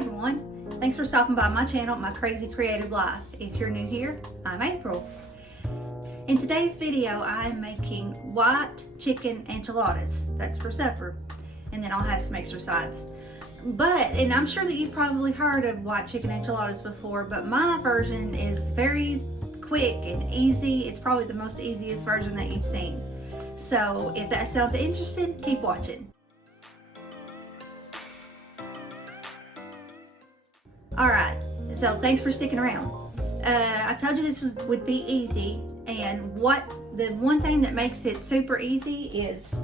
everyone, thanks for stopping by my channel, My Crazy Creative Life. If you're new here, I'm April. In today's video, I'm making white chicken enchiladas. That's for supper. And then I'll have some extra sides. And I'm sure that you've probably heard of white chicken enchiladas before, but my version is very quick and easy. It's probably the most easiest version that you've seen. So if that sounds interesting, keep watching. Alright, so thanks for sticking around. I told you this would be easy, and the one thing that makes it super easy is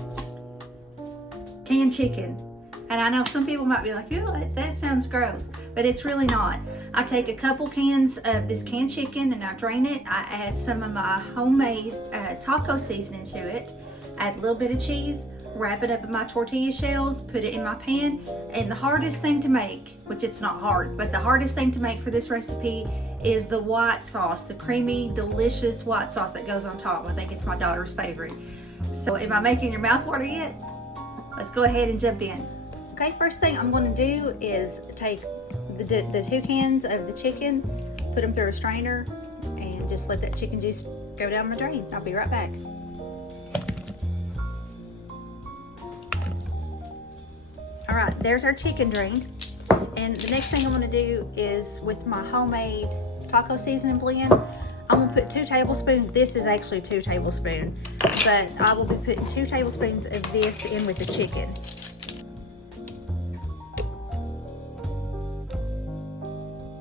canned chicken. And I know some people might be like, "Ew, that sounds gross," but it's really not. I take a couple cans of this canned chicken and I drain it. I add some of my homemade taco seasoning to it, add a little bit of cheese, wrap it up in my tortilla shells, put it in my pan, and the hardest thing to make, which it's not hard, but the hardest thing to make for this recipe is the white sauce, the creamy, delicious white sauce that goes on top. I think it's my daughter's favorite. So am I making your mouth water yet? Let's go ahead and jump in. Okay, first thing I'm going to do is take the 2 cans of the chicken, put them through a strainer, and just let that chicken juice go down the drain. I'll be right back. Alright, there's our chicken drained. And the next thing I'm going to do is, with my homemade taco seasoning blend, I'm going to put 2 tablespoons. This is actually 2 tablespoons, but I will be putting 2 tablespoons of this in with the chicken.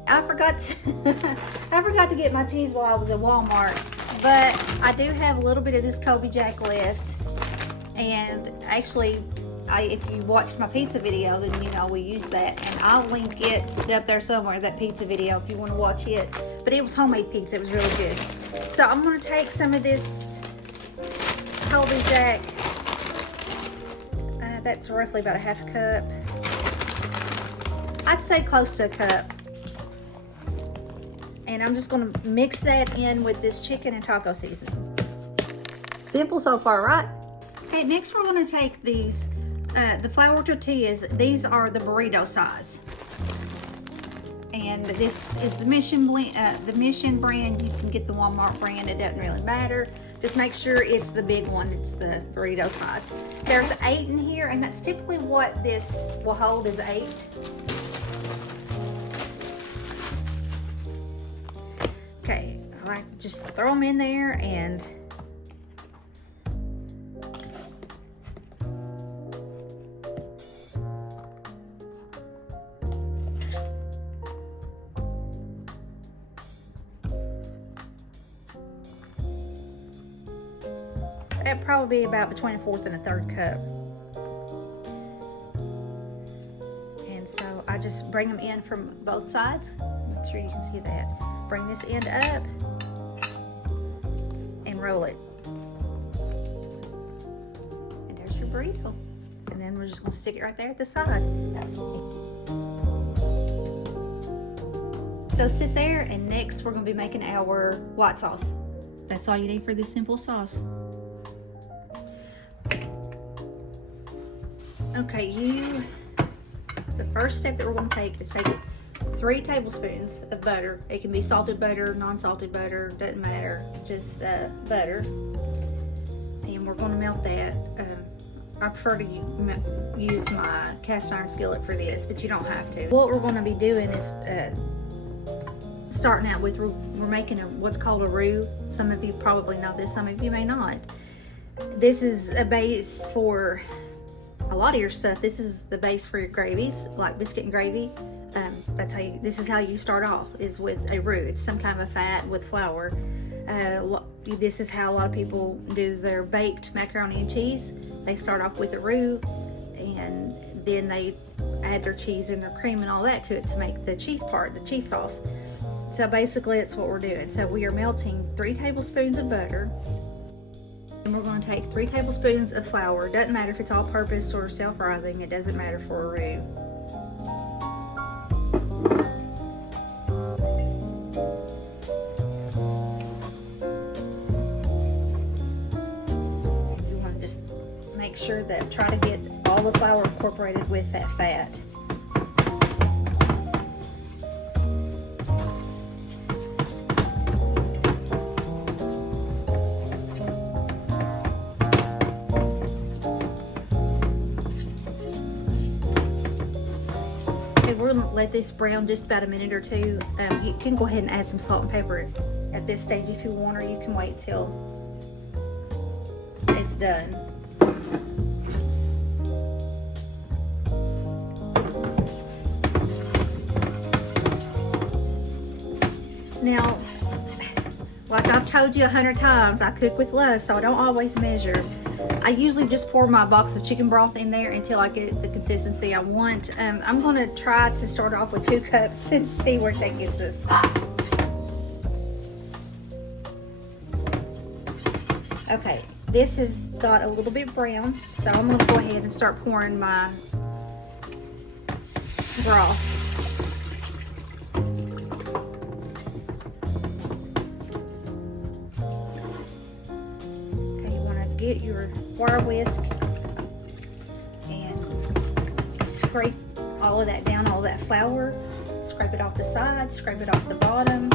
I forgot to get my cheese while I was at Walmart, but I do have a little bit of this Monterey Jack left. And actually, if you watched my pizza video, then you know we use that, and I'll link it up there somewhere, that pizza video, if you want to watch it. But it was homemade pizza. It was really good. So I'm going to take some of this Monterey Jack. That's roughly about a half a cup. I'd say close to a cup. And I'm just going to mix that in with this chicken and taco seasoning. Simple so far, right? Okay, next we're going to take these the flour tortillas. These are the burrito size, and this is the Mission brand. You can get the Walmart brand, it doesn't really matter. Just make sure it's the big one, it's the burrito size. There's 8 in here, and that's typically what this will hold, is 8. Okay, I like to just throw them in there, and that'd probably be about between a 1/4 and a 1/3 cup. And so I just bring them in from both sides. Make sure you can see that. Bring this end up and roll it. And there's your burrito. And then we're just going to stick it right there at the side. Those sit there, and next we're going to be making our white sauce. That's all you need for this simple sauce. Okay, the first step that we're going to take is take 3 tablespoons of butter. It can be salted butter, non-salted butter, doesn't matter, just butter. And we're going to melt that. I prefer to use my cast iron skillet for this, but you don't have to. What we're going to be doing is starting out with, we're making what's called a roux. Some of you probably know this, some of you may not. This is a base for a lot of your stuff. This is the base for your gravies, like biscuit and gravy. This is how you start off, is with a roux. It's some kind of a fat with flour. This is how a lot of people do their baked macaroni and cheese. They start off with a roux, and then they add their cheese and their cream and all that to it to make the cheese part, the cheese sauce. So basically that's what we're doing. So we are melting 3 tablespoons of butter, and we're going to take 3 tablespoons of flour. Doesn't matter if it's all-purpose or self-rising, it doesn't matter for a roux. Make sure that, try to get all the flour incorporated with that fat. we're gonna let this brown just about a minute or two. You can go ahead and add some salt and pepper at this stage if you want, or you can wait till it's done. Now, like I've told you 100 times, I cook with love, so I don't always measure. I usually just pour my box of chicken broth in there until I get the consistency I want. I'm going to try to start off with 2 cups and see where that gets us. Okay, this has got a little bit brown, so I'm going to go ahead and start pouring my broth. Get your wire whisk and scrape all of that down, all that flour. Scrape it off the sides, scrape it off the bottom.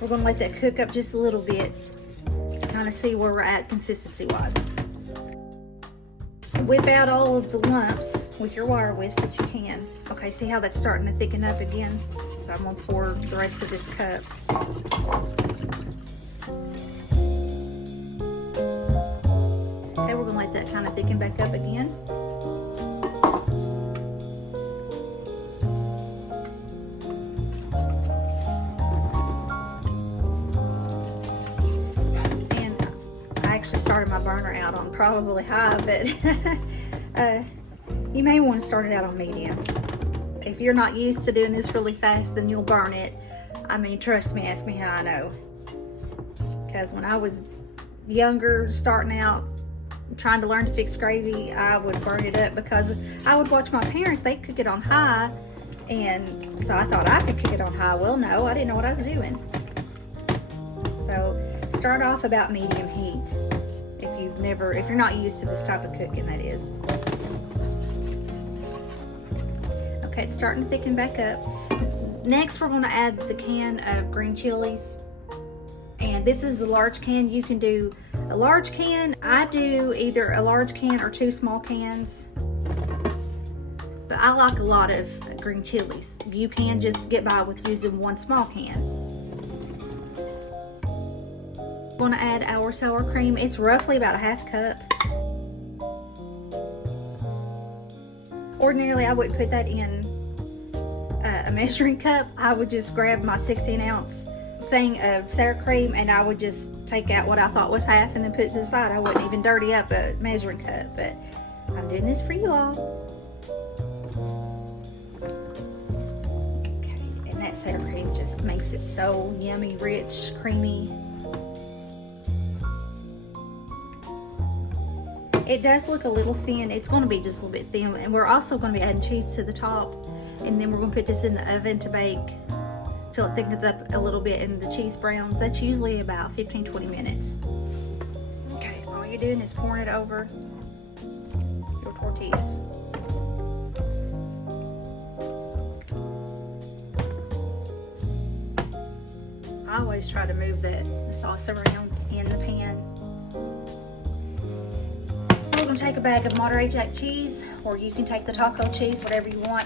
We're going to let that cook up just a little bit to kind of see where we're at consistency wise. Whip out all of the lumps with your wire whisk that you can. Okay, see how that's starting to thicken up again? So I'm going to pour the rest of this cup. Okay, we're going to let that kind of thicken back up again. And I actually started my burner out on probably high, but you may want to start it out on medium. If you're not used to doing this really fast, then you'll burn it. I mean, trust me, ask me how I know. Because when I was younger, starting out, trying to learn to fix gravy, I would burn it up because I would watch my parents, they cook it on high, and so I thought I could cook it on high. Well, no, I didn't know what I was doing. So start off about medium heat if you're not used to this type of cooking, that is. Okay, it's starting to thicken back up. Next, we're going to add the can of green chilies. And this is the large can. You can do a large can. I do either a large can or 2 small cans. But I like a lot of green chilies. You can just get by with using 1 small can. We're going to add our sour cream. It's roughly about a 1/2 cup. Ordinarily, I wouldn't put that in a measuring cup. I would just grab my 16-ounce thing of sour cream and I would just take out what I thought was half and then put it to the side. I wouldn't even dirty up a measuring cup, but I'm doing this for you all. Okay, and that sour cream just makes it so yummy, rich, creamy. It does look a little thin. It's going to be just a little bit thin, and we're also going to be adding cheese to the top, and then we're going to put this in the oven to bake till it thickens up a little bit and the cheese browns. That's usually about 15-20 minutes. Okay, all you're doing is pouring it over your tortillas. I always try to move the sauce around in the pan. We're going to take a bag of Monterey Jack cheese, or you can take the Toco cheese, whatever you want.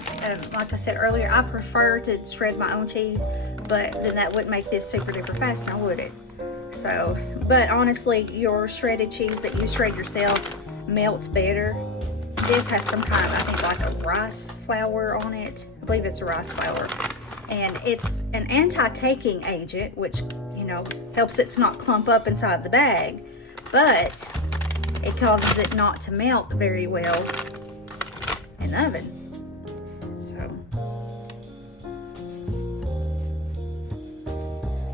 Like I said earlier, I prefer to shred my own cheese, but then that wouldn't make this super duper fast now, would it? So, but honestly, your shredded cheese that you shred yourself melts better. This has some kind of, I think, like a rice flour on it. I believe it's a rice flour. And it's an anti-caking agent, which, you know, helps it to not clump up inside the bag. But it causes it not to melt very well in the oven. So,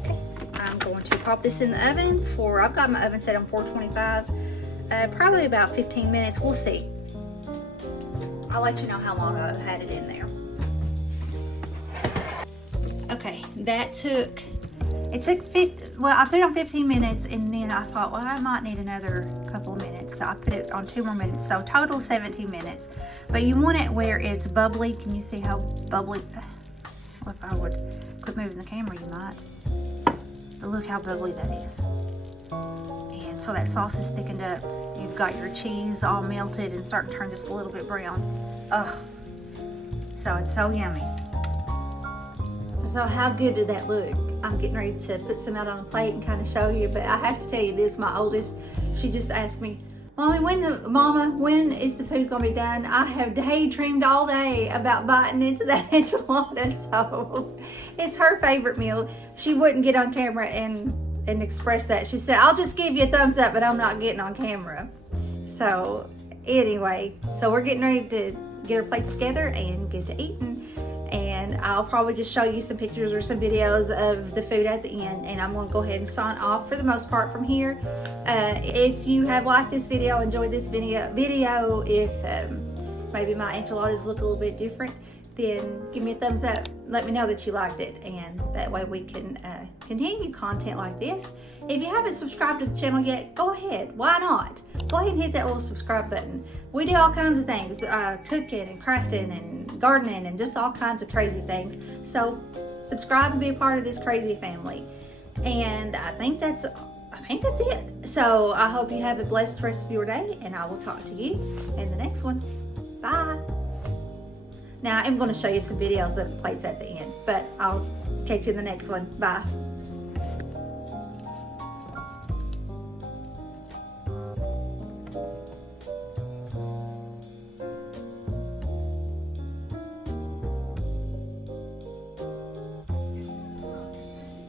okay, I'm going to pop this in the oven for, I've got my oven set on 425, probably about 15 minutes. We'll see. I'll let you know how long I've had it in there. Okay, that took, I put it on 15 minutes, and then I thought, well, I might need another couple of minutes, so I put it on 2 more minutes, so total 17 minutes. But you want it where it's bubbly. Can you see how bubbly? Well, if I would quit moving the camera, you might. But look how bubbly that is. And so that sauce is thickened up. You've got your cheese all melted and starting to turn just a little bit brown. Ugh. So it's so yummy. So how good did that look? I'm getting ready to put some out on a plate and kind of show you, but I have to tell you this, my oldest, she just asked me, Mama, when is the food gonna be done? I have daydreamed all day about biting into that enchilada, so it's her favorite meal. She wouldn't get on camera and express that. She said, I'll just give you a thumbs up, but I'm not getting on camera. So anyway, so we're getting ready to get our plates together and get to eating. And I'll probably just show you some pictures or some videos of the food at the end, and I'm going to go ahead and sign off for the most part from here. If you have liked this video, enjoyed this video, if maybe my enchiladas look a little bit different, then give me a thumbs up. Let me know that you liked it, and that way we can continue content like this. If you haven't subscribed to the channel yet, go ahead. Why not? Go ahead and hit that little subscribe button. We do all kinds of things, cooking and crafting and gardening and just all kinds of crazy things. So subscribe and be a part of this crazy family. And I think that's it. So I hope you have a blessed rest of your day, and I will talk to you in the next one. Bye. Now I'm going to show you some videos of the plates at the end, but I'll catch you in the next one. Bye.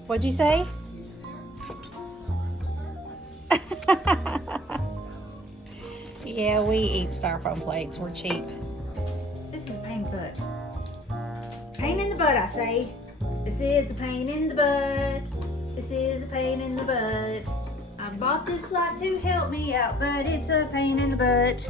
What'd you say? Yeah, we eat styrofoam plates. We're cheap. This is a pain in the butt. Pain in the butt, I say. This is a pain in the butt. This is a pain in the butt. I bought this lot to help me out, but it's a pain in the butt.